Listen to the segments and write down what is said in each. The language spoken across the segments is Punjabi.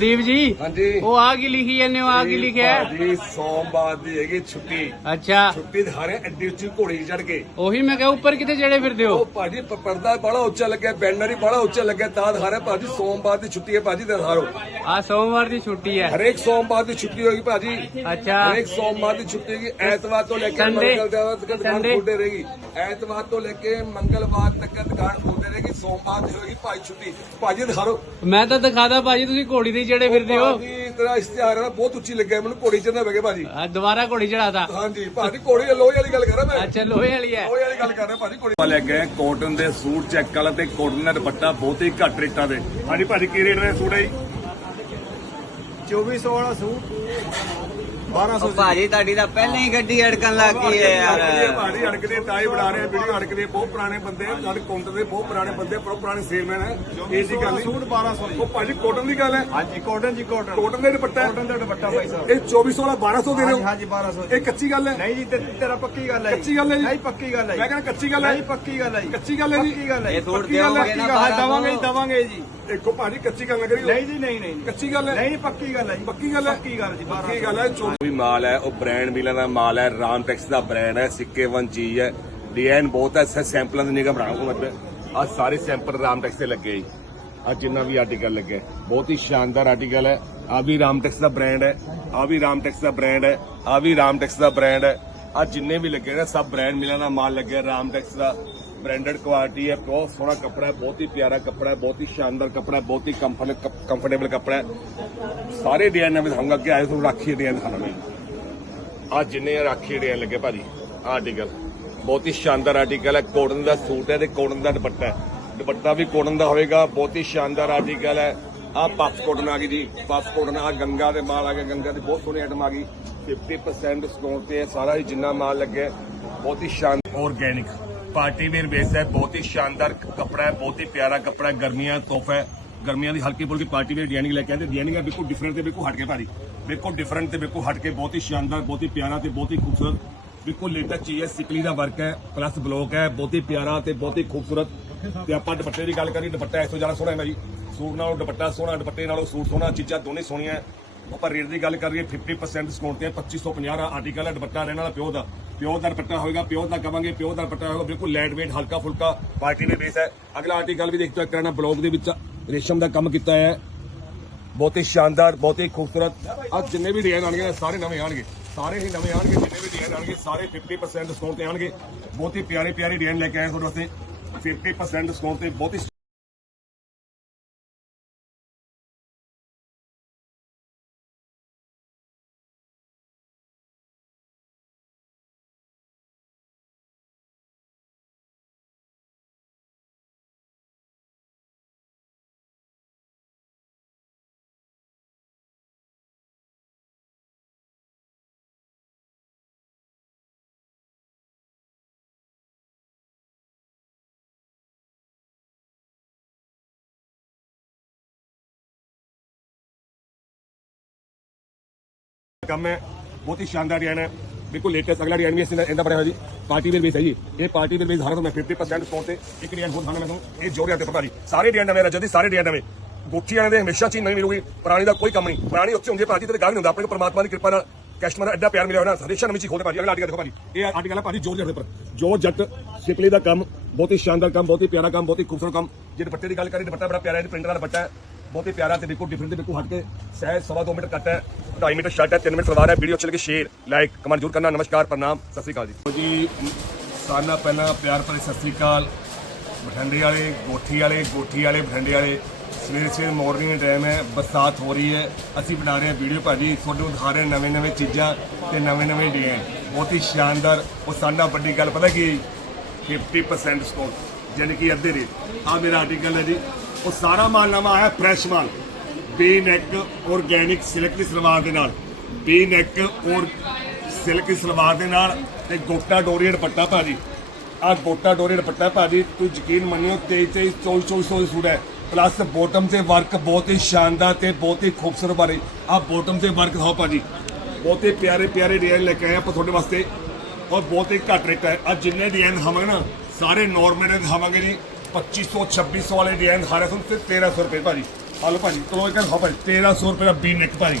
ਦੀਪ ਜੀ ਹਾਂਜੀ। ਉਹ ਆ ਕੀ ਲਿਖੀ ਜਾਂਦੇ ਹੋ? ਆ ਕੀ ਲਿਖਿਆ? ਭਾਜੀ ਸੋਮਵਾਰ ਦੀ ਹੈਗੀ ਛੁੱਟੀ। ਅੱਛਾ। ਛੁੱਟੀ ਦਿਹਾੜੇ ਐਡੀ ਉੱਚੀ ਘੋੜੀ ਚੜ ਕੇ। ਉਹੀ ਮੈਂ ਕਿਹਾ ਉੱਪਰ ਕਿਤੇ ਚੜੇ ਫਿਰਦੇ ਹੋ? ਉਹ ਭਾਜੀ ਪਰਦਾ ਬੜਾ ਉੱਚਾ ਲੱਗਿਆ ਬੈਨਰ ਹੀ ਬੜਾ ਉੱਚਾ ਲੱਗਿਆ ਤਾਂ ਦਿਹਾੜੇ ਭਾਜੀ ਸੋਮਵਾਰ ਦੀ ਛੁੱਟੀ ਹੈ ਭਾਜੀ ਦਿਹਾੜੋ ਆ ਸੋਮਵਾਰ ਦੀ ਛੁੱਟੀ ਹੈ। ਹਰੇਕ ਸੋਮਵਾਰ ਦੀ ਛੁੱਟੀ ਹੋਗੀ ਭਾਜੀ। ਅੱਛਾ। ਹਰੇਕ ਸੋਮਵਾਰ ਦੀ ਛੁੱਟੀ ਹੋਗੀ ਐਤਵਾਰ ਤੋਂ ਲੈ ਕੇ ਮੰਗਲਵਾਰ ਤੱਕ ਦੁਕਾਨ। ਖੋਲਦੇ ਰਹੇਗੀ। ਐਤਵਾਰ ਤੋਂ ਲੈ ਕੇ ਮੰਗਲਵਾਰ ਤੱਕ ਦੁਕਾਨ ਖੋਲਦੇ ਰਹੇਗੀ ਸੋਮਵਾਰ ਦੀ ਹੋਏਗੀ ਭਾਈ ਛੁੱਟੀ। ਭਾਜੀ ਦਿਹਾੜੋ ਮੈਂ ਤਾਂ ਦਿਖਾਦਾ ਭਾਜੀ ਤੁਸੀਂ ਘੋੜੀ ਤੇ ਚੜੇ ਫਿਰਦੇ ਹੋ। ਭਾਜੀ ਤੇਰਾ ਇਸ਼ਤਿਹਾਰ ਹੈ ਬਹੁਤ ਉੱਚੀ ਲੱਗਿਆ ਮੈਨੂੰ ਘੋੜੀ ਚੜਨਾ ਪੈ ਗਿਆ ਭਾਜੀ। ਆ ਦੁਬਾਰਾ ਘੋੜੀ ਚੜਾਤਾ ਹਾਂਜੀ ਭਾਜੀ ਘੋੜੀ ਲੋਹੇ ਵਾਲੀ ਗੱਲ ਕਰ ਰਿਹਾ ਮੈਂ। ਅੱਛਾ ਲੋਹੇ ਵਾਲੀ ਹੈ। ਲੋਹੇ ਵਾਲੀ ਗੱਲ ਕਰ ਰਿਹਾ ਭਾਜੀ ਘੋੜੀ। ਲੈ ਕੇ ਕਾਟਨ ਦੇ ਸੂਟ ਚੈੱਕ ਵਾਲਾ ਤੇ ਕਾਟਨ ਦਾ ਦੁਪੱਟਾ ਬਹੁਤ ਹੀ ਘੱਟ ਰੇਟਾਂ ਦੇ ਹਾਂਜੀ ਭਾਜੀ ਕੀ ਰੇਟ ਦੇ ਸੂਟ ਹੈ ਜੀ? 2400 ਵਾਲਾ ਸੂਟ। 1200 ਉਹ ਭਾਜੀ ਤੁਹਾਡੀ ਤਾਂ ਪਹਿਲਾਂ ਹੀ ਗੱਡੀ ਅੜਕਣ ਲੱਗ ਗਈ ਹੈ ਯਾਰ। ਭਾਜੀ ਅੜਕਦੇ ਤਾਈ ਬਣਾ ਰਹੇ ਵੀਡੀਓ ਅੜਕਦੇ ਬਹੁਤ ਪੁਰਾਣੇ ਬੰਦੇ ਆ ਸਾਡੇ ਕਾਊਂਟਰ ਦੇ ਬਹੁਤ ਪੁਰਾਣੇ ਬੰਦੇ ਬਹੁਤ ਪੁਰਾਣੇ ਸੇਲਮੈਨ ਹੈ ਇਹ ਦੀ ਗੱਲ ਸੂਟ 1200 ਜੀ ਉਹ ਭਾਜੀ ਕਾਟਨ ਦੀ ਗੱਲ ਹੈ। ਹਾਂਜੀ ਕਾਟਨ ਜੀ ਕਾਟਨ ਕਾਟਨ ਦੇ ਦੁਪੱਟਾ ਹੈ। ਕਾਟਨ ਦਾ ਦੁਪੱਟਾ ਭਾਈ ਸਾਹਿਬ। ਇਹ 2400 ਵਾਲਾ 1200 ਦੇ ਰਹੇ ਹਾਂਜੀ ਹੋ ਹਾਂਜੀ 1200 ਇਹ ਕੱਚੀ ਗੱਲ ਹੈ? ਨਹੀਂ ਜੀ ਤੇ- ਤੇਰਾ ਪੱਕੀ ਗੱਲ ਹੈ। ਕੱਚੀ ਗੱਲ ਹੈ ਜੀ? ਨਹੀਂ ਪੱਕੀ ਗੱਲ ਹੈ ਮੈਂ। ਕਹਿੰਦਾ ਕੱਚੀ ਗੱਲ ਹੈ। ਨਹੀਂ ਪੱਕੀ ਗੱਲ ਹੈ ਜੀ। ਕੱਚੀ ਗੱਲ ਹੈ ਜੀ। ਪੱਕੀ ਗੱਲ ਹੈ ਇਹ। ਸੂਟ ਹੈ, ਦਿਓਗੇ ਨਾ ਪੱਕੀ ਗੱਲ ਹੈ, 1200 ਦਵਾਂਗੇ ਦਵਾਂਗੇ ਜੀ। ਦੇਖੋ ਭਾਜੀ ਕੱਚੀ ਗੱਲ ਨਾ ਕਰਿਓ ਨਹੀਂ? ਜੀ ਨਹੀਂ ਨਹੀਂ ਨਹੀਂ। ਕੱਚੀ ਗੱਲ ਹੈ? ਨਹੀਂ ਪੱਕੀ ਗੱਲ ਹੈ ਜੀ। ਪੱਕੀ ਗੱਲ ਹੈ? ਪੱਕੀ ਗੱਲ ਜੀ 1200 ਕੀ ਗੱਲ ਹੈ ਵੀ ਮਾਲ ਹੈ ਉਹ ਬ੍ਰਾਂਡ ਮਿਲਾਂ ਦਾ ਮਾਲ ਹੈ ਰਾਮਟੈਕਸ ਦਾ ਬ੍ਰਾਂਡ ਹੈ ਸਿੱਕੇ ਵਨ ਚੀਜ਼ ਹੈ। ਡਿਜ਼ਾਈਨ ਬਹੁਤ ਹੈ ਸੈਂਪਲਾਂ ਦੀ ਨਿਗਾਹ ਬਣਾਉਂ ਮਤਲਬ ਆ ਸਾਰੇ ਸੈਂਪਲ ਰਾਮਟੈਕਸ ਤੇ ਲੱਗੇ ਜੀ। ਆ ਜਿੰਨਾ ਵੀ ਆਰਟੀਕਲ ਲੱਗਿਆ ਬਹੁਤ ਹੀ ਸ਼ਾਨਦਾਰ ਆਰਟੀਕਲ ਹੈ। ਆ ਵੀ ਰਾਮਟੈਕਸ ਦਾ ਬ੍ਰਾਂਡ ਹੈ। ਆ ਵੀ ਰਾਮਟੈਕਸ ਦਾ ਬ੍ਰਾਂਡ ਹੈ। ਆ ਵੀ ਰਾਮਟੈਕਸ ਦਾ ਬ੍ਰਾਂਡ ਹੈ। ਆ ਜਿੰਨੇ ਵੀ ਲੱਗੇ ਨੇ ਸਭ ਬ੍ਰਾਂਡ ਮਿਲਾਂ ਦਾ ਮਾਲ ਲੱਗਿਆ ਰਾਮਟੈਕਸ ਦਾ। ਬ੍ਰਾਂਡਡ ਕੁਆਲਿਟੀ ਹੈ, ਬਹੁਤ ਸੋਹਣਾ ਕੱਪੜਾ ਹੈ, ਬਹੁਤ ਹੀ ਪਿਆਰਾ ਕੱਪੜਾ ਹੈ, ਬਹੁਤ ਹੀ ਸ਼ਾਨਦਾਰ ਕੱਪੜਾ ਹੈ, ਬਹੁਤ ਹੀ ਕੰਫਰਟੇਬਲ ਕੱਪੜਾ ਹੈ। ਸਾਰੇ ਡਿਜ਼ਾਈਨ ਵਿੱਚ ਦਿਖਾਉਂਗਾ ਅੱਗੇ ਆਏ ਤੁਹਾਨੂੰ ਰਾਖੀ ਡਿਜ਼ਾਈਨ ਦਿਖਾਣਾ ਮੈਂ। ਆ ਜਿੰਨੇ ਰਾਖੀ ਡਿਜ਼ਾਈਨ ਲੱਗੇ ਭਾਜੀ ਆਰਟੀਕਲ ਬਹੁਤ ਹੀ ਸ਼ਾਨਦਾਰ ਆਰਟੀਕਲ ਹੈ ਕੋਟਨ ਦਾ ਸੂਟ ਹੈ ਤੇ ਕੋਟਨ ਦਾ ਦੁਪੱਟਾ ਹੈ। ਦੁਪੱਟਾ ਵੀ ਕੋਟਨ ਦਾ ਹੋਵੇਗਾ, ਬਹੁਤ ਹੀ ਸ਼ਾਨਦਾਰ ਆਰਟੀਕਲ ਹੈ। ਆ ਪਫ ਕੋਟਨ ਆ ਗਈ ਜੀ ਪਫ ਕੋਟਨ ਆ ਗੰਗਾ ਦੇ ਮਾਲ ਆ ਗਿਆ ਗੰਗਾ ਦੇ ਬਹੁਤ ਸੋਹਣੇ ਆਈਟਮ ਆ ਗਈ। 50% ਡਿਸਕਾਊਂਟ ਤੇ ਸਾਰਾ ਹੀ ਜਿੰਨਾ ਮਾਲ ਲੱਗਿਆ, ਬਹੁਤ ਹੀ ਸ਼ਾਨਦਾਰ ਆਰਗੇਨਿਕ ਪਾਰਟੀ ਵੇਅਰ ਬੇਸ ਹੈ ਬਹੁਤ ਹੀ ਸ਼ਾਨਦਾਰ ਕੱਪੜਾ ਹੈ ਬਹੁਤ ਹੀ ਪਿਆਰਾ ਕੱਪੜਾ ਹੈ ਗਰਮੀਆਂ ਦਾ ਤੋਹਫਾ ਹੈ। ਗਰਮੀਆਂ ਦੀ ਹਲਕੀ ਫੁਲਕੀ ਪਾਰਟੀ ਵੇਅਰ ਡਿਜ਼ਾਈਨਿੰਗ ਲੈ ਕੇ ਆਂਦੇ ਡਿਜ਼ਾਈਨਿੰਗ ਬਿਲਕੁਲ ਡਿਫਰੈਂਟ ਤੇ ਬਿਲਕੁਲ ਹਟ ਕੇ ਭਾਰੀ ਬਿਲਕੁਲ ਡਿਫਰੈਂਟ ਤੇ ਬਿਲਕੁਲ ਹਟ ਕੇ ਬਹੁਤ ਹੀ ਸ਼ਾਨਦਾਰ ਬਹੁਤ ਹੀ ਪਿਆਰਾ ਤੇ ਬਹੁਤ ਹੀ ਖੂਬਸੂਰਤ ਬਿਲਕੁਲ ਲੇਟੈਸਟ ਚੀਜ਼ ਹੈ ਸਿਕਲੀ ਦਾ ਵਰਕ ਹੈ ਪਲੱਸ ਬਲੋਕ ਹੈ ਬਹੁਤ ਹੀ ਪਿਆਰਾ ਤੇ ਬਹੁਤ ਹੀ ਖੂਬਸੂਰਤ। ਤੇ ਆਪਾਂ ਦੁਪੱਟੇ ਦੀ ਗੱਲ ਕਰੀ ਦੁਪੱਟਾ ਇਸ ਤੋਂ ਜ਼ਿਆਦਾ ਸੋਹਣਾ ਹੈ ਭਾਜੀ। ਸੂਟ ਨਾਲੋਂ ਦੁਪੱਟਾ ਸੋਹਣਾ ਦੁਪੱਟੇ ਨਾਲੋਂ ਸੂਟ ਸੋਹਣਾ ਚੀਜ਼ਾਂ ਦੋਨੇ ਸੋਹਣੀਆਂ। ਆਪਾਂ ਰੇਟ ਦੀ ਗੱਲ ਕਰੀਏ 50% ਡਿਸਕਾਊਂਟ ਤੇ ਹੈ, 2550 ਦਾ ਆਰਟੀਕਲ ਹੈ ਦੁਪੱਟਾ ਰਹਿਣ ਵਾਲਾ ਪਿਓ ਦਾ। ਪਿਓਰ ਦਾ ਦੁਪੱਟਾ ਹੋਏਗਾ, ਪਿਓ ਦਾ ਕਵਾਂਗੇ, ਪਿਓ ਦਾ ਦੁਪੱਟਾ ਹੋਏਗਾ, ਬਿਲਕੁਲ ਲਾਈਟ weight, ਹਲਕਾ ਫੁਲਕਾ ਪਾਰਟੀ ਦੇ ਬੇਸ ਹੈ। ਅਗਲਾ ਆਰਟੀਕਲ ਵੀ ਦੇਖੋ ਕਰਨਾ ਬਲੌਗ ਦੇ ਵਿੱਚ ਰੇਸ਼ਮ ਦਾ ਕੰਮ ਕੀਤਾ ਹੈ। ਬਹੁਤ ਹੀ ਸ਼ਾਨਦਾਰ, ਬਹੁਤ ਹੀ ਖੂਬਸੂਰਤ। ਆ ਜਿੰਨੇ ਵੀ ਡਿਜ਼ਾਈਨ ਆਣਗੇ ਸਾਰੇ ਨਵੇਂ ਆਣਗੇ ਸਾਰੇ ਹੀ ਨਵੇਂ ਆਣਗੇ ਜਿੰਨੇ ਵੀ ਡਿਜ਼ਾਈਨ ਆਣਗੇ ਸਾਰੇ 50% ਡਿਸਕਾਊਂਟ ਤੇ ਆਣਗੇ ਬਹੁਤ ਹੀ ਪਿਆਰੇ ਪਿਆਰੇ ਡਿਜ਼ਾਈਨ ਲੈ ਕੇ ਆਏ ਤੁਹਾਡੇ ਵਾਸਤੇ। 50% ਡਿਸਕਾਊਂਟ ਤੇ ਬਹੁਤ ਹੀ ਕੰਮ ਹੈ, ਬਹੁਤ ਹੀ ਸ਼ਾਨਦਾਰ ਡਿਜ਼ਾਈਨ ਹੈ। ਬਿਲਕੁਲ ਲੇਟੈਸਟ ਅਗਲਾ ਡਿਜ਼ਾਈਨ ਵੀ ਇਸ ਇਹਦਾ ਬਣਿਆ ਹੋਇਆ ਜੀ। ਪਾਰਟੀ ਵੇਅਰ ਬੇਸ ਹੈ ਜੀ ਇਹ ਪਾਰਟੀ ਵੇਅਰ ਬੇਸ ਹਰ ਮੈਂ 50% ਡਿਸਕਾਊਂਟ ਤੇ ਇੱਕ ਡਿਜ਼ਾਈਨ ਹੋਰ ਖਾਣਾ ਮੈਂ ਤੁਹਾਨੂੰ। ਇਹ ਜੋੜਿਆ ਤੇ ਪਤਾ ਜੀ ਸਾਰੇ ਡਿਜ਼ਾਈਨ ਨਵੇਂ ਰਜਦੀ ਸਾਰੇ ਡਿਜ਼ਾਈਨ ਨਵੇਂ ਗੋਠੀਆਂ ਦੇ ਹਮੇਸ਼ਾ ਚੀਜ਼ ਨਵੀਂ ਮਿਲੂਗੀ। ਪੁਰਾਣੀ ਦਾ ਕੋਈ ਕੰਮ ਨਹੀਂ। ਪੁਰਾਣੀ ਉੱਥੇ ਹੁੰਦੀ ਹੈ ਭਾਜੀ ਤੇ ਗਾਹ ਨਹੀਂ ਹੁੰਦਾ। ਆਪਣੇ ਕੋਲ ਪਰਮਾਤਮਾ ਦੀ ਕਿਰਪਾ ਨਾਲ ਕਸਟਮਰ ਐਡਾ ਪਿਆਰ ਮਿਲਿਆ ਹੋਇਆ ਨਾ। ਨਵੀਂ ਚੀਜ਼ ਖੋਲਦੇ ਭਾਜੀ। ਅਗਲਾ ਆਰਟੀਕਲ ਦੇਖੋ ਭਾਜੀ। ਇਹ ਆਰਟੀਕਲ ਹੈ ਭਾਜੀ ਜੋਰ ਜੱਟ ਉੱਪਰ। ਜੋਰ ਜੱਟ ਸਿਪਲੀ ਦਾ ਕੰਮ, ਬਹੁਤ ਹੀ ਸ਼ਾਨਦਾਰ ਕੰਮ, ਬਹੁਤ ਹੀ ਪਿਆਰਾ ਕੰਮ, ਬਹੁਤ ਹੀ ਖੂਬਸੂਰਤ ਕੰਮ। ਜੇ ਦੁਪੱਟੇ ਦੀ ਗੱਲ ਕਰੀ ਦੁਪੱਟਾ ਬੜਾ ਪਿਆਰਾ ਹੈ ਪ੍ਰਿੰਟ ਵਾਲਾ ਦੁਪੱਟਾ ਹੈ। ਬਹੁਤ ਹੀ ਪਿਆਰਾ ਤੇ ਬਿਲਕੁਲ ਡਿਫਰੈਂਟ ਤੇ ਬਿਲਕੁਲ ਹਟ ਕੇ ਸਹਿਜ ਸਵਾ ਦੋ ਮੀਟਰ ਕੱਟ ਹੈ 2.5 ਮਿੰਟ ਸ਼ਰਟ ਹੈ 3 ਮਿੰਟ ਸਲਵਾਰ ਹੈ ਵੀਡੀਓ ਚੱਲ ਕੇ ਸ਼ੇਅਰ ਲਾਈਕ ਕਮੈਂਟ ਜ਼ਰੂਰ ਕਰਨਾ, ਨਮਸਕਾਰ, ਪ੍ਰਣਾਮ, ਸਤਿ ਸ੍ਰੀ ਅਕਾਲ ਜੀ। ਜੀ, ਸਾਨਾ ਪਹਿਲਾਂ ਪਿਆਰ ਭਰੀ ਸਤਿ ਸ੍ਰੀ ਅਕਾਲ। ਬਠਿੰਡੇ ਵਾਲੇ, ਗੋਠੀ ਵਾਲੇ ਗੋਠੀ ਵਾਲੇ, ਬਠਿੰਡੇ ਵਾਲੇ, ਸਵੇਰੇ ਸਵੇਰੇ ਮਾਰਨਿੰਗ ਟਾਈਮ ਹੈ, ਬਰਸਾਤ ਹੋ ਰਹੀ ਹੈ। ਅਸੀਂ ਬਣਾ ਰਹੇ ਹਾਂ ਵੀਡੀਓ ਭਾਜੀ, ਤੁਹਾਨੂੰ ਦਿਖਾ ਰਹੇ ਨਵੇਂ ਨਵੇਂ ਚੀਜ਼ਾਂ ਤੇ ਨਵੇਂ ਨਵੇਂ ਡਿਜ਼ਾਈਨ ਬਹੁਤ ਹੀ ਸ਼ਾਨਦਾਰ, ਉਹ ਸਾਡਾ ਵੱਡੀ ਗੱਲ ਪਤਾ ਕੀ? ਹੈ? 50% ਡਿਸਕਾਊਂਟ ਯਾਨੀ ਕਿ ਅੱਧੇ ਰੇਟ ਆ ਮੇਰਾ ਆਰਟੀਕਲ ਹੈ ਜੀ ਉਹ ਸਾਰਾ ਮਾਲ ਨਵਾਂ ਆਇਆ ਫਰੈਸ਼ ਮਾਲ। ਬੀ ਨੈਕ ਆਰਗੇਨਿਕ ਸਿਲਕ ਦੀ ਸਲਵਾਰ ਦੇ ਨਾਲ। ਬੀ ਨੈਕ ਔਰ ਸਿਲਕ ਦੀ ਸਲਵਾਰ ਦੇ ਨਾਲ ਤੇ ਗੋਟਾ ਡੋਰੀ ਦੁਪੱਟਾ ਭਾਜੀ। ਆ ਗੋਟਾ ਡੋਰੀ ਦੁਪੱਟਾ ਭਾਜੀ ਤੂੰ ਯਕੀਨ ਮੰਨਿਓ 23 23 24 24 ਦੀ ਸੂਟ ਹੈ। ਪਲੱਸ ਬੋਟਮ ਤੇ ਵਰਕ ਬਹੁਤ ਹੀ ਸ਼ਾਨਦਾਰ ਤੇ ਬਹੁਤ ਹੀ ਖੂਬਸੂਰਤ ਬਾਰੇ। ਆ ਬੋਟਮ ਤੇ ਵਰਕ ਦਿਖਾਓ ਭਾਜੀ। ਬਹੁਤ ਹੀ ਪਿਆਰੇ ਪਿਆਰੇ ਡਿਜ਼ਾਈਨ ਲੈ ਕੇ ਆਏ ਆਪਾਂ ਤੁਹਾਡੇ ਵਾਸਤੇ। ਔਰ ਬਹੁਤ ਹੀ ਘੱਟ ਰੇਟ ਹੈ। ਅੱਜ ਜਿੰਨੇ ਡਿਜ਼ਾਈਨ ਦਿਖਾਵਾਂਗੇ ਨਾ, ਸਾਰੇ ਨੋਰਮਲ ਦੇ ਦਿਖਾਵਾਂਗੇ ਜੀ। 2500 2600 ਵਾਲੇ ਡਿਜ਼ਾਈਨ ਦਿਖਾ ਰਹੇ ਤੁਹਾਨੂੰ ਤੇ 1300 ਰੁਪਏ ਭਾਜੀ। ਹਲੋ ਭਾਜੀ, ਚਲੋ ਇੱਕ ਹੋ ਭਾਜੀ 1300 ਰੁਪਏ ਦਾ ਬੀ ਨੈਕ ਭਾਜੀ।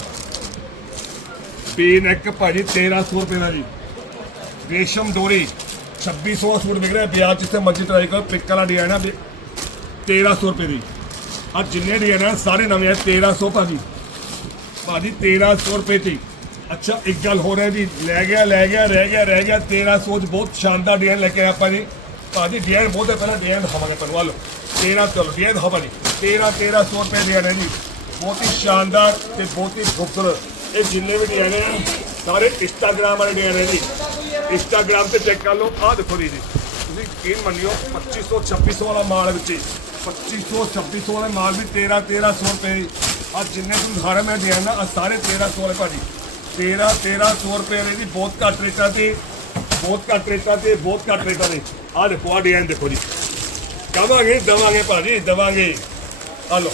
ਬੀ ਨੈਕ ਭਾਜੀ 1300 ਰੁਪਏ ਦਾ ਜੀ। ਰੇਸ਼ਮ ਡੋਰੀ 2600 ਦਾ ਸੂਟ ਵਿਕ ਰਿਹਾ ਬਿਆਜ ਜਿੱਥੇ ਮਰਜ਼ੀ ਟਰਾਈ ਕਰੋ ਪਿਕ ਵਾਲਾ ਡਿਜ਼ਾਈਨ ਆ 1300 ਰੁਪਏ ਦੀ। ਆ ਜਿੰਨੇ ਡਿਜ਼ਾਈਨ ਆ, ਸਾਰੇ ਨਵੇਂ ਆ 1300 ਭਾਜੀ। ਭਾਜੀ 1300 ਰੁਪਏ ਦੀ। ਅੱਛਾ, ਇੱਕ ਗੱਲ ਹੋ ਰਿਹਾ ਜੀ ਲੈ ਗਿਆ ਲੈ ਗਿਆ, ਰਹਿ ਗਿਆ ਰਹਿ ਗਿਆ 1300 ਚ ਬਹੁਤ ਸ਼ਾਨਦਾਰ ਡਿਜ਼ਾਈਨ ਲੈ ਕੇ ਆਇਆ ਆਪਾਂ ਜੀ। ਭਾਜੀ ਡਿਜ਼ਾਈਨ ਬਹੁਤ ਹੈ ਪਹਿਲਾਂ ਡਿਜ਼ਾਈਨ ਦਿਖਾਵਾਂਗੇ ਤੁਹਾਨੂੰ ਆਲੋ 13 ਚਲੋ ਡਿਜ਼ਾਈਨ ਦਿਖਾਓ ਭਾਜੀ। 13 1300 ਰੁਪਏ ਡਿਜ਼ਾਈਨ ਹੈ ਜੀ। ਬਹੁਤ ਹੀ ਸ਼ਾਨਦਾਰ ਤੇ ਬਹੁਤ ਹੀ ਖੂਬਸੂਰਤ ਇਹ ਜਿੰਨੇ ਵੀ ਡਿਜ਼ਾਈਨ ਹੈ ਸਾਰੇ ਇੰਸਟਾਗ੍ਰਾਮ ਵਾਲੇ ਡਿਜ਼ਾਈਨ ਹੈ ਜੀ। ਇੰਸਟਾਗ੍ਰਾਮ ਤੇ ਚੈੱਕ ਕਰ ਲਓ। ਆਹ ਦੇਖੋ ਜੀ ਤੁਸੀਂ ਯਕੀਨ ਮੰਨਿਓ 2500 2600 ਵਾਲਾ ਮਾਲ ਵਿੱਚ ਹੀ। 2500 2600 ਵਾਲੇ ਮਾਲ ਵੀ 13 1300 ਰੁਪਏ ਆ ਜਿੰਨੇ ਤੁਹਾਨੂੰ ਸਾਰੇ ਮੈਂ ਦਿਆਂ ਨਾ ਆਹ ਸਾਰੇ 1300 ਵਾਲੇ ਭਾਜੀ। 13 1300 ਰੁਪਏ ਦੇ ਜੀ, ਬਹੁਤ ਘੱਟ ਰੇਟਾਂ ਤੇ, ਬਹੁਤ ਘੱਟ ਰੇਟਾਂ ਤੇ, ਬਹੁਤ ਘੱਟ ਰੇਟਾਂ ਤੇ। ਆਹ ਦੇਖੋ ਆ ਡਿਜ਼ਾਈਨ ਦੇਖੋ ਜੀ। ਕਵਾਂਗੇ ਦਵਾਂਗੇ ਭਾਜੀ ਦਵਾਂਗੇ। ਆ ਲਓ।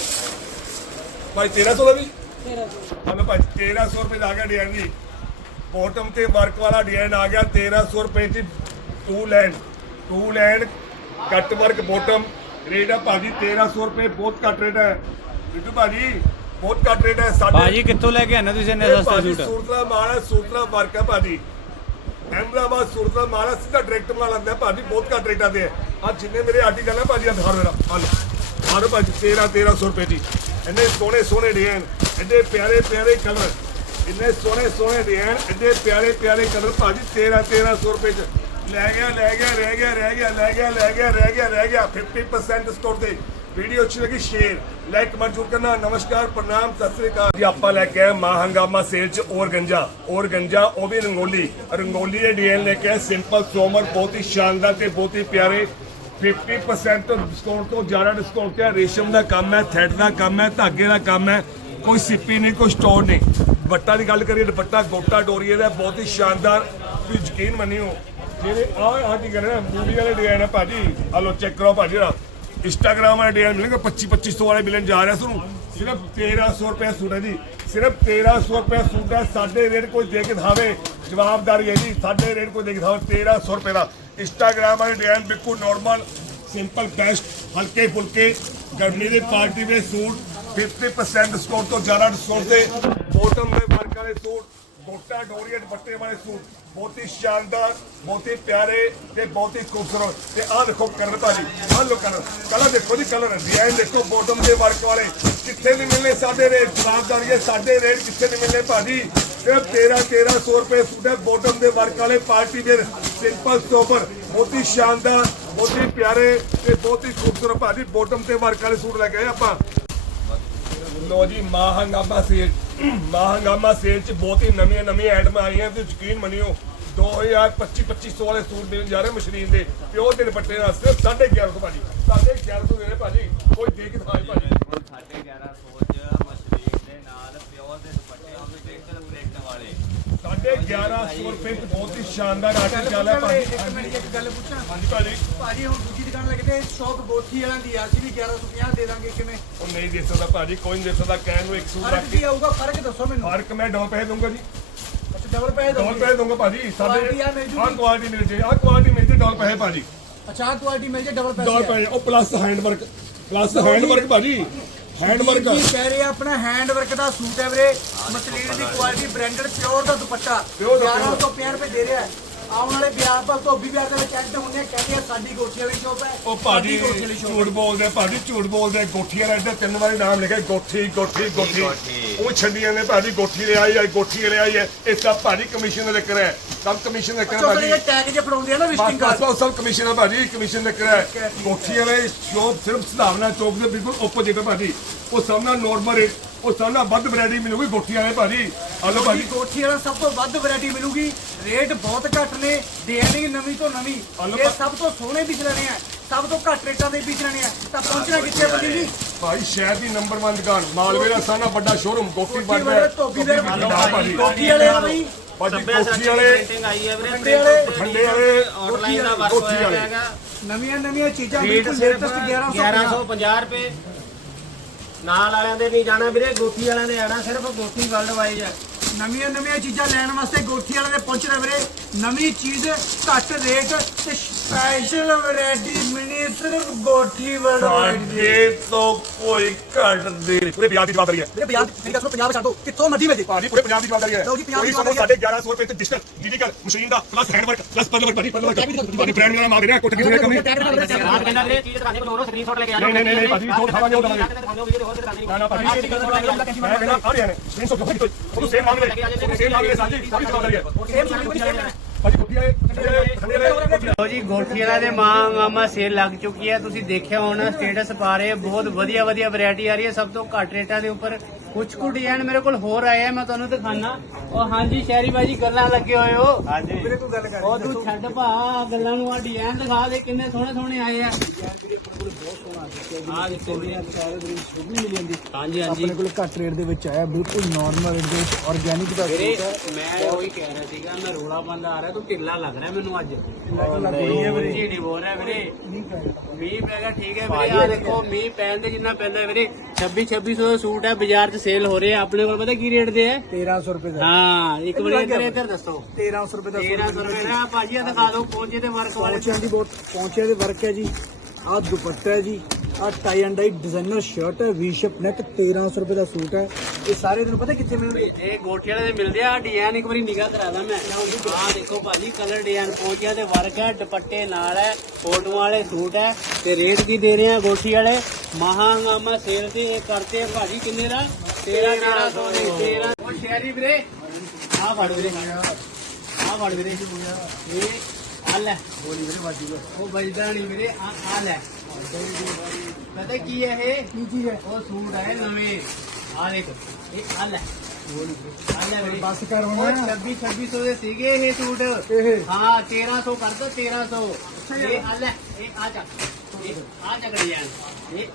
ਭਾਈ 1300 ਦਾ ਵੀ? 1300 ਹਾਂ ਭਾਈ 1300 ਰੁਪਏ ਦਾ ਆ ਗਿਆ ਡਿਜ਼ਾਈਨ ਜੀ। ਬੋਟਮ ਤੇ ਵਰਕ ਵਾਲਾ ਡਿਜ਼ਾਈਨ ਆ ਗਿਆ 1300 ਰੁਪਏ ਚ ਟੂ ਲੈਂਡ ਟੂ ਲੈਂਡ ਕੱਟ ਵਰਕ ਬੋਟਮ ਰੇਟ ਆ ਭਾਜੀ 1300 ਰੁਪਏ ਬਹੁਤ ਘੱਟ ਰੇਟ ਹੈ। ਬਿੱਟੂ ਭਾਜੀ ਬਹੁਤ ਘੱਟ ਰੇਟ ਹੈ ਸਾਡੇ ਭਾਜੀ ਕਿੱਥੋਂ ਲੈ ਕੇ ਆਣਾ ਤੁਸੀਂ ਇੰਨੇ ਸਸਤੇ ਸੂਟ ਸੂਟ? ਦਾ ਮਾਲ ਹੈ ਸੂਟ ਦਾ ਵਰਕ ਹੈ ਭਾਜੀ। ਅਹਿਮਦਾਬਾਦ ਸੂਟ ਦਾ ਮਾਲ ਸਿੱਧਾ ਡਾਇਰੈਕਟ ਬਣਾ ਲੈਂਦਾ ਭਾਜੀ, ਬਹੁਤ ਘੱਟ ਰੇਟਾਂ ਤੇ ਆ ਜਿੰਨੇ ਮੇਰੇ ਆਰਟੀਕਲ ਹੈ ਭਾਜੀ ਆ ਦਿਖਾ ਮੇਰਾ ਹਲ ਹਰ ਭਾਜੀ 13 1300 ਰੁਪਏ ਦੀ। ਇੰਨੇ ਸੋਹਣੇ ਸੋਹਣੇ ਡਿਜ਼ਾਈਨ ਇੰਨੇ ਪਿਆਰੇ ਪਿਆਰੇ ਕਲਰ ਇੰਨੇ ਸੋਹਣੇ ਸੋਹਣੇ ਡਿਜ਼ਾਈਨ ਇੰਨੇ ਪਿਆਰੇ ਪਿਆਰੇ ਕਲਰ ਭਾਜੀ 13 1300 ਰੁਪਏ ਚ। ਲੈ ਗਿਆ ਲੈ ਗਿਆ, ਰਹਿ ਗਿਆ ਰਹਿ ਗਿਆ, ਲੈ ਗਿਆ ਲੈ ਗਿਆ, ਰਹਿ ਗਿਆ ਰਹਿ ਗਿਆ। 50% ਡਿਸਕਾਊਂਟ ਤੇ। ਵੀਡੀਓ ਅੱਛੀ ਲੱਗੀ ਸ਼ੇਅਰ ਲਾਈਕ ਕਮੈਂਟ ਜ਼ਰੂਰ ਕਰਨਾ। ਨਮਸਕਾਰ, ਪ੍ਰਣਾਮ, ਸਤਿ ਸ੍ਰੀ ਅਕਾਲ ਜੀ। ਆਪਾਂ ਲੈ ਕੇ ਆਏ ਮਾਂ ਹੰਗਾਮਾ ਸੇਲ ਚ ਔਰ ਗੰਜਾ। ਔਰ ਗੰਜਾ, ਉਹ ਵੀ ਰੰਗੋਲੀ। ਰੰਗੋਲੀ ਦੇ ਡਿਜ਼ਾਈਨ ਲੈ ਕੇ ਆਏ ਸਿੰਪਲ ਸੋਮਰ, ਬਹੁਤ ਹੀ ਸ਼ਾਨਦਾਰ ਤੇ ਬਹੁਤ ਹੀ ਪਿਆਰੇ। 50% ਡਿਸਕਾਊਂਟ ਤੋਂ ਜ਼ਿਆਦਾ ਡਿਸਕਾਊਂਟ ਤੇ ਰੇਸ਼ਮ ਦਾ ਕੰਮ ਹੈ ਥੈਡ ਦਾ ਕੰਮ ਹੈ, ਧਾਗੇ ਦਾ ਕੰਮ ਹੈ। ਕੋਈ ਸਿੱਪੀ ਨਹੀਂ, ਕੋਈ ਸਟੋਰ ਨਹੀਂ। ਦੁਪੱਟਾ ਦੀ ਗੱਲ ਕਰੀਏ, ਦੁਪੱਟਾ ਗੋਟਾ ਡੋਰੀਏ ਦਾ, ਬਹੁਤ ਹੀ ਸ਼ਾਨਦਾਰ। ਤੁਸੀਂ ਯਕੀਨ ਮੰਨਿਓ ਜਿਹੜੇ ਆ ਆ ਕੀ ਕਰ ਮੂਵੀ ਵਾਲੇ ਡਿਜ਼ਾਈਨ ਹੈ ਭਾਜੀ। ਆ ਲੋ ਚੈੱਕ ਕਰੋ ਭਾਜੀ, ਜਰਾ। ਇੰਸਟਾਗ੍ਰਾਮ ਵਾਲੇ ਡਿਜ਼ਾਈਨ ਮਿਲਣਗੇ 25 2500 ਵਾਲੇ ਮਿਲਣ ਜਾ ਰਿਹਾ ਤੁਹਾਨੂੰ। ਸਿਰਫ 1300 ਰੁਪਏ ਸੂਟ ਹੈ ਜੀ। ਸਿਰਫ 1300 ਰੁਪਏ ਸੂਟ ਹੈ, ਸਾਡੇ ਰੇਟ ਕੋਈ ਦੇ ਕੇ ਦਿਖਾਵੇ। ਜਵਾਬਦਾਰੀ ਹੈ ਜੀ, ਸਾਡੇ ਰੇਟ ਕੋਈ ਦੇ ਕੇ ਦਿਖਾਵੇ 1300 ਰੁਪਏ ਦਾ। ਇੰਸਟਾਗ੍ਰਾਮ ਵਾਲੇ ਡਿਜ਼ਾਈਨ ਬਿਲਕੁਲ ਨਾਰਮਲ ਸਿੰਪਲ ਬੈਸਟ ਹਲਕੇ ਫੁਲਕੇ, ਗਰਮੀ ਦੇ ਪਾਰਟੀ ਦੇ ਸੂਟ 50% ਡਿਸਕਾਊਂਟ ਤੋਂ ਜ਼ਿਆਦਾ ਡਿਸਕਾਊਂਟ ਤੇ ਬੋਟਮ ਦੇ ਵਰਕ ਵਾਲੇ ਸੂਟ। ਗੋਟਾ ਡੋਰੀਆ ਦੁਪੱਟੇ ਵਾਲੇ ਸੂਟ। ਬਹੁਤ ਹੀ ਸ਼ਾਨਦਾਰ, ਬਹੁਤ ਹੀ ਪਿਆਰੇ ਤੇ ਬਹੁਤ ਹੀ ਖੂਬਸੂਰਤ। ਤੇ ਆਹ ਦੇਖੋ ਕਲਰ ਭਾਜੀ ਆਹ ਲੋ ਕਲਰ। ਕਲਰ ਦੇਖੋ ਜੀ, ਕਲਰ ਡਿਜ਼ਾਈਨ ਦੇਖੋ ਬੋਟਮ ਦੇ ਵਰਕ ਵਾਲੇ। ਕਿੱਥੇ ਨਹੀਂ ਮਿਲਨੇ ਸਾਡੇ ਰੇਟ ਜਵਾਬਦਾਰੀ ਸਾਡੇ ਰੇਟ ਕਿੱਥੇ ਨਹੀਂ ਮਿਲਨੇ ਭਾਜੀ? ਸਿਰਫ 13 1300 ਰੁਪਏ ਸੂਟ ਹੈ ਬੋਟਮ ਦੇ ਵਰਕ ਵਾਲੇ, ਪਾਰਟੀ ਵੇਅਰ ਸਿੰਪਲ ਸੋਬਰ ਬਹੁਤ ਹੀ ਸ਼ਾਨਦਾਰ, ਬਹੁਤ ਹੀ ਪਿਆਰੇ ਤੇ ਬਹੁਤ ਹੀ ਖੂਬਸੂਰਤ ਭਾਜੀ। ਬੋਟਮ ਤੇ ਵਰਕ ਵਾਲੇ ਸੂਟ ਲੈ ਕੇ ਆਏ ਆਪਾਂ। ਲੋ ਜੀ ਮਾਂ ਹੰਗਾਮਾ ਸੇਲ। ਮਾਂ ਹੰਗਾਮਾ ਸੇਲ ਚ ਬਹੁਤ ਹੀ ਨਵੀਆਂ ਨਵੀਆਂ ਆਈਟਮਾਂ ਆਈਆਂ ਤੇ ਯਕੀਨ ਮੰਨਿਓ 2025 2500 ਵਾਲੇ ਸੂਟ ਮਿਲਣ ਜਾ ਰਹੇ ਮਸ਼ੀਨ ਦੇ ਪਿਓਰ ਦੇ ਦੁਪੱਟੇ ਨਾਲ ਸਿਰਫ 1150 ਭਾਜੀ 1150 ਦੇ ਨੇ ਭਾਜੀ ਕੋਈ ਦੇ ਕੇ ਦਿਖਾਏ ਭਾਜੀ। ਬਿਲਕੁਲ 1150 ਚ ਮਸ਼ਰੀਕ ਦੇ ਨਾਲ ਪਿਓਰ ਦੇ ਦੁਪੱਟੇ ਉਹ ਵੀ ਡਿਜੀਟਲ ਪ੍ਰਿੰਟ ਵਾਲੇ। 1150 ਰੁਪਏ ਬਹੁਤ ਹੀ ਸ਼ਾਨਦਾਰ ਆਰਟੀਕਲ ਹੈ ਭਾਜੀ ਇੱਕ ਮਿੰਟ ਇੱਕ ਗੱਲ ਪੁੱਛਾਂ? ਹਾਂਜੀ ਭਾਜੀ। ਭਾਜੀ ਹੁਣ ਦੂਜੀ ਦੁਕਾਨ ਲੱਗਦੇ ਸ਼ੌਪ ਗੋਠੀ ਵਾਲਿਆਂ ਦੀ ਆ ਅਸੀਂ ਵੀ 1150 ਦੇ ਦਾਂਗੇ ਕਿਵੇਂ? ਉਹ ਨਹੀਂ ਦੇ ਸਕਦਾ ਭਾਜੀ ਕੋਈ ਨਹੀਂ ਦੇ ਸਕਦਾ ਕਹਿਣ ਨੂੰ ਇੱਕ ਸੂਟ ਫ਼ਰਕ ਰੱਖ ਕੀ ਕੇ। ਆਊਗਾ? ਫ਼ਰਕ ਦੱਸੋ ਮੈਨੂੰ। ਫ਼ਰਕ ਮੈਂ ਡਬਲ ਪੈਸੇ ਦੂੰਗਾ ਜੀ। ਅੱਛਾ ਡਬਲ ਪੈਸੇ ਡਬਲ ਪੈਸੇ ਦੂੰਗਾ ਭਾਜੀ ਸਾਡੇ Quality ਆ ਮਿਲ ਜੂਗੀ? ਆਹ ਕੁਆਲਿਟੀ ਮਿਲ ਜੇ ਆਹ ਕੁਆਲਿਟੀ ਮਿਲ ਜੇ ਡਬਲ ਪੈਸੇ ਭਾਜੀ। ਅੱਛਾ ਆਹ ਕੁਆਲਿਟੀ ਮਿਲ ਜੇ ਡਬਲ ਡਬਲ ਪੈਸੇ ਪੈਸੇ ਉਹ plus hand work plus hand work ਭਾਜੀ। ਹੈਂਡ ਵਰਕ ਕੀ ਕਹਿ ਰਹੇ ਆ ਆਪਣਾ ਹੈਂਡ ਵਰਕ ਦਾ ਸੂਟ ਹੈ ਵੀਰੇ। ਮਸਲੀਨ ਦੀ ਕੁਆਲਿਟੀ ਬ੍ਰਾਂਡਡ ਪਿਓਰ ਦਾ ਦੁਪੱਟਾ। Pure ਦਾ 1150 ਰੁਪਏ ਦੇ ਰਿਹਾ। ਹੈ। ਆਉਣ ਵਾਲੇ ਵਿਆਹ ਪਰ ਧੋਬੀ ਵਿਆਹ ਦੇ ਵਿੱਚ ਐਡ ਹੁੰਦੇ ਆ, ਕਹਿੰਦੇ ਆ ਸਾਡੀ ਗੋਠੀ ਵਾਲੀ ਸ਼ੋਪ ਹੈ ਉਹ ਭਾਜੀ ਸਾਡੀ ਗੋਠੀ ਵਾਲੀ shop ਝੂਠ ਬੋਲਦੇ ਭਾਜੀ ਝੂਠ ਬੋਲਦੇ ਗੋਠੀਆਂ ਦਾ ਇੱਧਰ ਤਿੰਨ ਵਾਰੀ ਨਾਮ ਲਿਖਿਆ ਗੋਠੀ ਗੋਠੀ ਗੋਠੀ। ਗੋਠੀ। ਉਹ ਛੱਡੀਆਂ ਨੇ ਭਾਜੀ ਗੋਠੀ ਲੈ ਆਈ ਹੈ ਗੋਠੀ ਲੈ ਆਈ ਹੈ ਇਹ ਸਭ ਭਾਜੀ ਕਮਿਸ਼ਨ ਦਾ ਜ਼ਿਕਰ ਹੈ ਸਭ ਕਮਿਸ਼ਨ ਦਾ ਜ਼ਿਕਰ ਹੈ ਚੋਕੜੇ ਭਾਜੀ। ਦੇ ਟੈਗ ਜੇ ਫੜਾਉਂਦੇ ਆ ਨਾ ਬਸ ਵਿਜ਼ਿਟਿੰਗ ਬਸ ਕਾਰਡ ਬਸ ਸਭ ਕਮਿਸ਼ਨ ਹੈ ਭਾਜੀ ਕਮਿਸ਼ਨ ਦਾ ਜ਼ਿਕਰ ਹੈ ਗੋਠੀ ਵਾਲੇ ਸ਼ੋਪ ਸਿਰਫ ਸੁਧਾਵਨਾ ਚੌਕ ਦੇ ਬਿਲਕੁਲ ਆਪੋਜ਼ਿਟ ਹੈ ਭਾਜੀ। ਉਹ ਸਭ ਨਾਲ ਨਾਰਮਲ ਰੇਟ ਉਹ ਸਭ ਨਾਲ ਵੱਧ ਵੈਰਾਈਟੀ ਮਿਲੂਗੀ ਗੋਠੀ ਵਾਲੇ ਭਾਜੀ। ਆਲੋ ਭਾਜੀ ਭਾਜੀ। ਕੋਠੀ ਵਾਲਾ ਸਭ ਤੋਂ ਵੱਧ ਵੈਰਾਈਟੀ ਮਿਲੂਗੀ। ਰੇਟ ਬਹੁਤ ਘੱਟ ਨੇ ਦੇਣਗੇ ਨਵੀਂ ਤੋਂ ਨਵੀਂ। ਹਲੋ ਇਹ ਭਾ- ਸਭ ਤੋਂ ਸੋਹਣੇ ਵਿਚ ਲੈਣੇ ਆ ਸਭ ਤੋਂ ਘੱਟ ਰੇਟਾਂ ਦੇ ਵਿਚ ਲੈਣੇ ਆ ਤਾਂ ਪਹੁੰਚਣਾ ਕਿੱਥੇ ਬਣੀ ਜੀ ਭਾਈ ਸ਼ਹਿਰ ਦੀ ਨੰਬਰ 1 ਦੁਕਾਨ ਮਾਲਵੇ ਦਾ ਸਾਨਾ ਵੱਡਾ ਸ਼ੋਰੂਮ ਗੋਠੀ ਕੋਠੀ ਵਾਲੇ ਧੋਬੀ ਦੇ ਭਾਜੀ। ਕੋਠੀ ਵਾਲੇ ਆ ਬਈ। ਭਾਜੀ ਗੋਠੀ ਵਾਲੇ ਪ੍ਰਿੰਟਿੰਗ ਆਈ ਹੈ ਵੀਰੇ ਠੰਡੇ ਵਾਲੇ ਠੰਡੇ ਵਾਲੇ ਆਨਲਾਈਨ ਦਾ ਵਰਕ ਹੋਇਆ। ਹੈਗਾ। ਨਵੀਆਂ ਨਵੀਆਂ ਚੀਜ਼ਾਂ ਰੇਟ ਬਿਲਕੁਲ ਸਿਰਫ ਲੇਟੈਸਟ 1150 1150 ਰੁਪਏ। ਨਾਲ ਵਾਲਿਆਂ ਦੇ ਨਹੀਂ ਜਾਣਾ ਵੀਰੇ, ਗੋਠੀ ਵਾਲਿਆਂ ਦੇ ਆਣਾ ਸਿਰਫ ਗੋਠੀ ਵਰਲਡ ਵਾਈਜ਼ ਹੈ ਨਵੀਆਂ ਨਵੀਆਂ ਚੀਜ਼ਾਂ ਲੈਣ ਵਾਸਤੇ ਗੋਠੀ ਵਾਲੇ ਦੇ ਪਹੁੰਚ ਰਹੇ ਵੀਰੇ। ਨਵੀਂ ਚੀਜ਼ ਘੱਟ ਰੇਟ ਤੇ ਸਪੈਸ਼ਲ ਵੈਰਾਈਟੀ ਮਿਲਣੀ ਸਿਰਫ ਗੋਠੀ ਵਾਲੇ ਸਾਡੇ ਤੋਂ ਕੋਈ ਘੱਟ ਦੇ ਪੂਰੇ ਪੰਜਾਬ ਦੀ ਜਵਾਬਦਾਰੀ ਹੈ। ਵੀਰੇ ਪੰਜਾਬ ਮੇਰੀ ਗੱਲ ਸੁਣੋ ਪੰਜਾਬ ਛੱਡੋ ਕਿੱਥੋਂ ਮਰਜ਼ੀ ਮਿਲ ਜੇ ਭਾਜੀ ਪੂਰੇ ਪੰਜਾਬ ਦੀ ਜਵਾਬਦਾਰੀ ਹੈ। ਲਓ ਜੀ, ਪੰਜਾਬ ਦੀ ਕੋਈ ਸਾਨੂੰ ਜਵਾਬਦਾਰੀ ਸਾਡੇ 1100 ਰੁਪਏ ਤੇ ਡਿਜੀਟਲ ਡਿਜੀਟਲ ਮਸ਼ੀਨ ਦਾ plus hand work plus pearl work ਭਾਜੀ ਪਰਲ ਵਰਕ ਭਾਜੀ ਬ੍ਰਾਂਡ ਵਾਲਾ ਮਾਲ ਦੇ ਰਿਹਾ ਕੋਟੇ ਕਿਸੇ ਕੰਮ ਨਹੀਂ ਕਹਿੰਦਾ ਵੀਰੇ ਚੀਜ਼ ਦਿਖਾਣੇ ਕੋਲ ਸਕਰੀਨਸ਼ਾਟ ਲੈ ਕੇ ਆ ਨਹੀਂ ਨਹੀਂ ਨਹੀਂ ਭਾਜੀ ਜੋ ਦਿਖਾਵਾਂਗੇ ਉਹ ਦਵਾਂਗੇ ਦਿਖਾਣੇ ਵੀਡੀਓ ਹੋਰ ਦਿਖਾਣੇ ਨਾ ਨਾ ਭਾਜੀ ਮੈਂ ਕਹਿੰਦਾ ਆ ਰਿਹਾ ਨੇ। 300 ਕਿਉਂ ਨਹੀਂ ਉਹਨੂੰ ਸੇਮ ਮੰਗ ਲੈ ਉਹਨੂੰ ਸੇਮ ਮੰਗ ਲੈ ਸਾਡੀ ਸਾਡੀ ਜਵਾਬਦਾਰੀ ਹੈ ਲੋ ਜੀ ਗੋਠੀ ਵਾਲਾ ਦੇ ਮਾਂ ਮਾਮਾ ਸੇਲ ਲੱਗ ਚੁੱਕੀ ਹੈ। ਤੁਸੀਂ ਦੇਖਿਆ ਹੋਣਾ ਸਟੇਟਸ ਪਾ ਰਹੇ ਬਹੁਤ ਵਧੀਆ ਵਧੀਆ ਵੈਰਾਈਟੀ ਆ ਰਹੀ ਹੈ। ਸਭ ਤੋਂ ਘੱਟ ਰੇਟਾਂ ਦੇ ਉੱਪਰ ਕੁਝ ਕੁ ਡਿਜ਼ਾਈਨ ਮੇਰੇ ਕੋਲ ਹੋਰ ਆਏ ਆ ਮੈਂ ਤੁਹਾਨੂੰ ਦਿਖਾਣਾ ਉਹ ਹਾਂਜੀ ਸ਼ਹਿਰੀ ਬਾਜੀ ਗੱਲਾਂ ਲੱਗੇ ਹੋਏ ਹੋ। ਹਾਂਜੀ। ਵੀਰੇ ਤੂੰ ਗੱਲ ਕਰ ਉਹ ਤੂੰ ਛੱਡ ਭਾ ਗੱਲਾਂ ਨੂੰ ਆ ਡਿਜ਼ਾਈਨ ਦਿਖਾ ਦੇ ਕਿੰਨੇ ਸੋਹਣੇ ਸੋਹਣੇ ਆਏ ਆ। ਆ ਦੇਖੋ ਵੀਰੇ ਹਾਂਜੀ ਹਾਂਜੀ। ਆਪਣੇ ਕੋਲ ਘੱਟ ਰੇਟ ਦੇ ਵਿੱਚ ਆਇਆ ਬਿਲਕੁਲ ਨਾਰਮਲ ਰੇਟ ਆਰਗੇਨਿਕ ਦਾ ਵੀਰੇ ਮੈਂ ਉਹੀ ਕਹਿ ਰਿਹਾ ਸੀਗਾ ਮੈਂ ਰੋਲਾ ਬੰਦਾ ਆ ਰਿਹਾ ਤੂੰ ਢਿੱਲਾ ਲੱਗ ਰਿਹਾ ਮੈਨੂੰ ਅੱਜ। ਹੈ ਵੀਰੇ। ਜੀ ਨਹੀਂ ਬੋਲ ਰਿਹਾ ਵੀਰੇ। ਮੀਂਹ ਪੈ ਗਿਆ ਠੀਕ ਹੈ ਵੀਰੇ। ਆ ਦੇਖੋ ਮੀਂਹ ਪੈਣ ਦੇ ਜਿੰਨਾ ਪੈਂਦਾ ਹੈ ਵੀਰੇ। 26 2600 ਦਾ ਸੂਟ ਹੈ ਬਾਜ਼ਾਰ 'ਚ ਸੇਲ ਹੋ ਰਿਹਾ। ਆਪਣੇ ਕੋਲ ਪਤਾ ਕੀ ਰੇਟ ਦੇ ਹੈ? 1300 ਰੁਪਏ ਦਾ। ਹਾਂ ਇੱਕ ਵਾਰੀ ਇੱਧਰ ਇੱਧਰ ਦੱਸੋ। 1300 ਰੁਪਏ ਦਾ 1300 ਰੁਪਏ ਦਾ। ਭਾਜੀ ਆ ਦਿਖਾ ਦਿਓ ਪਹੁੰਚੇ ਤੇ ਵਰਕ ਵਾਲੇ। ਪੌਂਚਿਆਂ ਦੀ ਬਹੁਤ ਪੌਂਚਿਆਂ ਦੇ ਵਰਕ ਹੈ ਜੀ। ਆਹ ਦੁਪੱਟਾ ਹੈ ਜੀ। ਆਹ tie and dye designer shirt ਹੈ ਵੀ ਸ਼ੇਪ ਨੈਕ 1300 ਰੁਪਏ ਦਾ ਸੂਟ ਹੈ। ਇਹ ਸਾਰੇ ਤੁਹਾਨੂੰ ਪਤਾ ਕਿੱਥੇ ਮਿਲਣਗੇ? ਇਹ ਗੋਠੀ ਵਾਲੇ ਦੇ ਮਿਲਦੇ ਆ ਡਿਜ਼ਾਈਨ ਇੱਕ ਵਾਰੀ ਨਿਗਾਹ ਕਰਾ ਦਾਂ ਮੈਂ। ਆਹ ਦੇਖੋ ਭਾਜੀ ਕਲਰ ਡਿਜ਼ਾਈਨ ਪਹੁੰਚਿਆ ਤੇ ਵਰਕ ਹੈ ਦੁਪੱਟੇ ਨਾਲ ਹੈ ਫੋਟੋਆਂ ਵਾਲੇ ਸੂਟ ਹੈ। ਤੇ ਰੇਟ ਕੀ ਦੇ ਰਹੇ ਆ ਗੋਠੀ ਵਾਲੇ? ਮਹਾ ਹੰਗਾਮਾ ਸੇਲ ਤੇ ਇਹ ਕਰਤੇ ਆ ਭਾਜੀ ਕਿੰਨੇ ਦਾ? 13 1300 ਦੇ 13 ਉਹ ਸ਼ਹਿਰੀ ਵੀਰੇ। ਆਹ ਫੜ ਵੀਰੇ। ਆਹ ਫੜ ਵੀਰੇ। ਇਹ ਆ ਲੈ। ਗੋਲੀ ਵੀਰੇ ਵਾਜੀ ਉਹ ਵੱਜਦਾ ਨਹੀਂ ਵੀਰੇ ਆ ਆ ਲੈ। ਪਤਾ ਕੀ ਹੈ ਇਹ? ਕੀ ਚੀਜ਼ ਹੈ? ਉਹ ਸੂਟ ਹੈ ਨਵੇਂ। ਆ ਦੇਖ। ਇਹ ਆ ਲੈ। ਆ ਲੈ ਵੀਰੇ ਬਸ ਕਰ ਉਹ ਹੁਣ 26 2600 ਦੇ ਸੀਗੇ ਇਹ ਸੂਟ। ਇਹ। ਹਾਂ 1300 ਕਰ ਦੋ 1300 ਇਹ ਆ ਲੈ। ਇਹ ਆ ਚੱਕ। ਇਹ ਆ ਚੱਕ ਡਿਜ਼ਾਈਨ। ਇਹ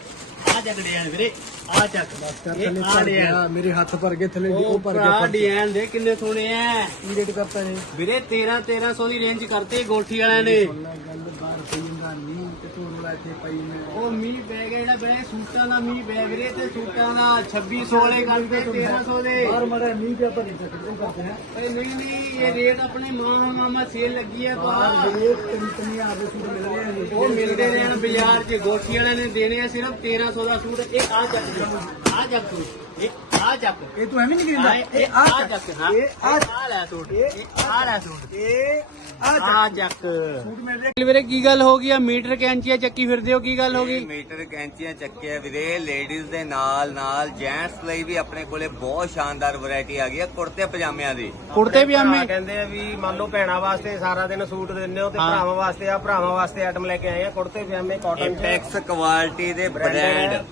ਆ ਚੱਕ ਡਿਜ਼ਾਈਨ ਵੀਰੇ। ਆ ਚੱਕ। ਕਰ ਇਹ ਥੱਲੇ ਆ ਭਰ ਡਿਜ਼ਾਈਨ। ਗਿਆ ਮੇਰੇ ਹੱਥ ਭਰ ਗਏ ਥੱਲੇ ਦੀ ਉਹ ਉਹ ਭਰ ਗਿਆ ਭਰਾ। ਡਿਜ਼ਾਈਨ ਦੇ ਕਿੰਨੇ ਸੋਹਣੇ ਐ। ਕੀ ਰੇਟ ਕਰਤਾ ਜੀ ਵੀਰੇ 13 1300 ਦੀ ਰੇਂਜ ਕਰਤੇ ਗੋਠੀ ਵਾਲਿਆਂ ਨੇ। ਗੱਲ ਬਾਹਰ ਪਈ ਜਾਂਦਾ ਨਹੀਂ ਤੇ ਤੂੰ ਰੋਲਾ ਇੱਥੇ ਪਈ ਨੇ ਉਹ ਮੀਂਹ ਪੈ ਗਿਆ ਜਿਹੜਾ ਬੜੇ ਸੂਟਾਂ ਦਾ ਮੀਂਹ ਪੈ ਵੀਰੇ ਤੇ ਸੂਟਾਂ ਦਾ 2600 ਵਾਲੇ ਕਰਦੇ 1300 ਦੇ। ਬਾਹਰ ਮੜਾ ਨਹੀਂ ਪਿਆ ਤਾਂ ਨਹੀਂ ਸਕਦੇ ਕਰਦੇ ਹੈ। ਓਏ ਨਹੀਂ ਨਹੀਂ ਇਹ ਰੇਟ ਆਪਣੇ ਮਾਂ ਮਾਮਾ ਸੇਲ ਲੱਗੀ ਹੈ ਬਾਹਰ ਬਾਹਰ ਜਿਹੜੇ ਕੰਪਨੀ ਆ ਦੇ ਸੂਟ ਮਿਲ ਰਹੇ ਨੇ ਉਹ ਮਿਲਦੇ ਰਹਿਣ ਬਾਜ਼ਾਰ 'ਚ ਗੋਠੀ ਵਾਲਿਆਂ ਨੇ ਦੇਣੇ ਆ ਸਿਰਫ 1300 ਦਾ ਸੂਟ। ਇਹ ਆ ਚੱਕ ਆ ਚੱਕ ਸੂਟ ਆ ਚੱਕ। ਇਹ ਤੂੰ ਐਵੇਂ ਨਹੀਂ ਗਿਣਦਾ ਇਹ ਆ ਆ ਚੱਕ। ਹਾਂ ਇਹ ਆ ਆ ਲੈ ਸੂਟ। ਇਹ ਆ ਲੈ ਸੂਟ। ਇਹ ਆ ਆ ਚੱਕ। ਸੂਟ ਮਿਲ ਰਿਹਾ। ਵੀਰੇ ਕੀ ਗੱਲ ਹੋ ਗਈ? ਆ ਮੀਟਰ ਕੈਂਚੀਆਂ ਚੱਕੀ ਫਿਰਦੇ ਹੋ ਕੀ ਗੱਲ ਹੋ ਗਈ? ਮੀਟਰ ਕੈਂਚੀਆਂ ਚੱਕਿਆ ਵੀਰੇ ਲੇਡੀਜ਼ ਦੇ ਨਾਲ ਨਾਲ ਜੈਂਟਸ ਲਈ ਵੀ ਆਪਣੇ ਕੋਲੇ ਬਹੁਤ ਸ਼ਾਨਦਾਰ ਵੈਰਾਈਟੀ ਆ ਗਈ ਹੈ ਕੁੜਤੇ ਪਜਾਮਿਆਂ ਦੀ। ਕੁੜਤੇ ਪਜਾਮੇ? ਕਹਿੰਦੇ ਆ ਵੀ ਮੰਨ ਲਓ ਭੈਣਾਂ ਵਾਸਤੇ ਸਾਰਾ ਦਿਨ ਸੂਟ ਦਿੰਦੇ ਹੋ ਤੇ। ਭਰਾਵਾਂ ਵਾਸਤੇ ਆ ਭਰਾਵਾਂ ਵਾਸਤੇ ਆਈਟਮ ਲੈ ਕੇ ਆਏ ਆ ਕੁੜਤੇ ਪਜਾਮੇ ਕਾਟਨ ਇੰਪੈਕਸ ਕੁਆਲਿਟੀ ਦੇ ਬ੍ਰਾਂਡ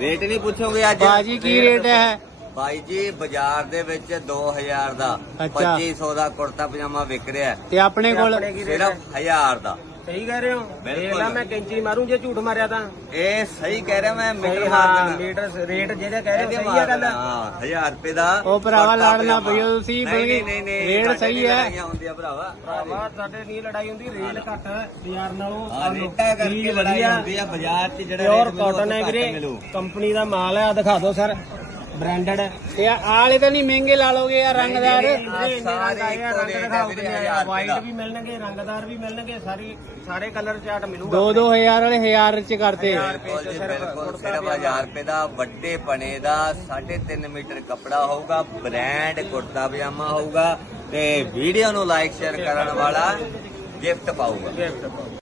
ਰੇਟ ਨਹੀਂ ਪੁੱਛੋਗੇ ਅੱਜ ਬਾਜੀ ਕੀ ਰੇਟ ਹੈ ਬਾਈ ਜੀ ਬਾਜ਼ਾਰ ਦੇ ਵਿੱਚ 2000 ਦਾ ਅੱਛਾ। 2500 ਦਾ ਕੁੜਤਾ ਪਜਾਮਾ ਵਿਕ ਰਿਹਾ ਹੈ। ਤੇ ਆਪਣੇ ਕੋਲ ਸਿਰਫ 1000 ਦਾ ਸਹੀ ਕਹਿ ਰਹੇ ਹੋ। ਬਿਲਕੁਲ। ਦੇਖ ਲਾ ਮੈਂ ਕੈਂਚੀ ਮਾਰੂੰ ਜੇ ਝੂਠ ਮਾਰਿਆ ਤਾਂ। ਇਹ ਸਹੀ ਕਹਿ ਰਿਹਾ ਮੈਂ ਮੀਟਰ ਮਾਰ ਹਾਂ ਦੇਣਾ। ਮੀਟਰ ਰੇਟ ਜਿਹੜਾ ਕਹਿ ਰਹੇ ਹੋ ਸਹੀ ਹੈ ਗੱਲ। ਹਾਂ 1000 ਰੁਪਏ ਦਾ ਉਹ ਭਰਾਵਾ ਕੁੜਤਾ ਲੜਨਾ। ਪਈਓ ਤੁਸੀਂ, ਨਹੀਂ ਬਲਕਿ ਨਹੀਂ ਨਹੀਂ ਰੇਟ ਸਾਡੇ ਸਹੀ ਹੈ। ਲੜਾਈਆਂ ਹੁੰਦੀਆਂ ਭਰਾਵਾ। ਭਰਾਵਾ ਸਾਡੇ ਨਹੀਂ ਲੜਾਈ ਹੁੰਦੀ ਰੇਟ ਘੱਟ ਬਾਜ਼ਾਰ ਨਾਲੋਂ ਆ ਰੇਟਾਂ ਕਰਕੇ ਲੜਾਈ ਹੁੰਦੀ ਆ ਬਾਜ਼ਾਰ 'ਚ ਜਿਹੜਾ ਪਿਓਰ ਰੇਟ ਮਿਲੂ, ਕਾਟਨ ਹੈ ਉਹ ਘੱਟ ਵੀਰੇ। ਮਿਲੂ। ਕੰਪਨੀ ਦਾ ਮਾਲ ਹੈ ਆ ਦਿਖਾ ਦਿਓ ਸਰ। ਬ੍ਰਾਂਡਡ ਤੇ ਆਹ ਵਾਲੇ ਤਾਂ ਨਹੀਂ ਮਹਿੰਗੇ ਲਾ ਲੋਗੇ ਯਾਰ ਰੰਗਦਾਰ। ਵਾਈਟ। ਵੀ ਮਿਲਣਗੇ ਰੰਗਦਾਰ ਵੀ ਮਿਲਣਗੇ ਸਾਰੀ ਸਾਰੇ ਕਲਰ ਚਾਰਟ ਮਿਲੂਗਾ 2 2000 ਵਾਲੇ 1000 ਚ ਕਰਤੇ। ਬਿਲਕੁਲ ਜੀ, ਬਿਲਕੁਲ ਸਿਰਫ 1000 ਰੁਪਏ ਦਾ ਵੱਡੇ ਪਣੇ ਦਾ 3.5 ਮੀਟਰ ਕੱਪੜਾ ਹੋਊਗਾ ਬ੍ਰਾਂਡ ਕੁੜਤਾ ਪਜਾਮਾ ਹੋਊਗਾ ਤੇ ਵੀਡੀਓ ਨੂੰ ਲਾਈਕ ਸ਼ੇਅਰ ਕਰਨ ਵਾਲਾ ਗਿਫਟ ਪਾਊਗਾ। ਗਿਫਟ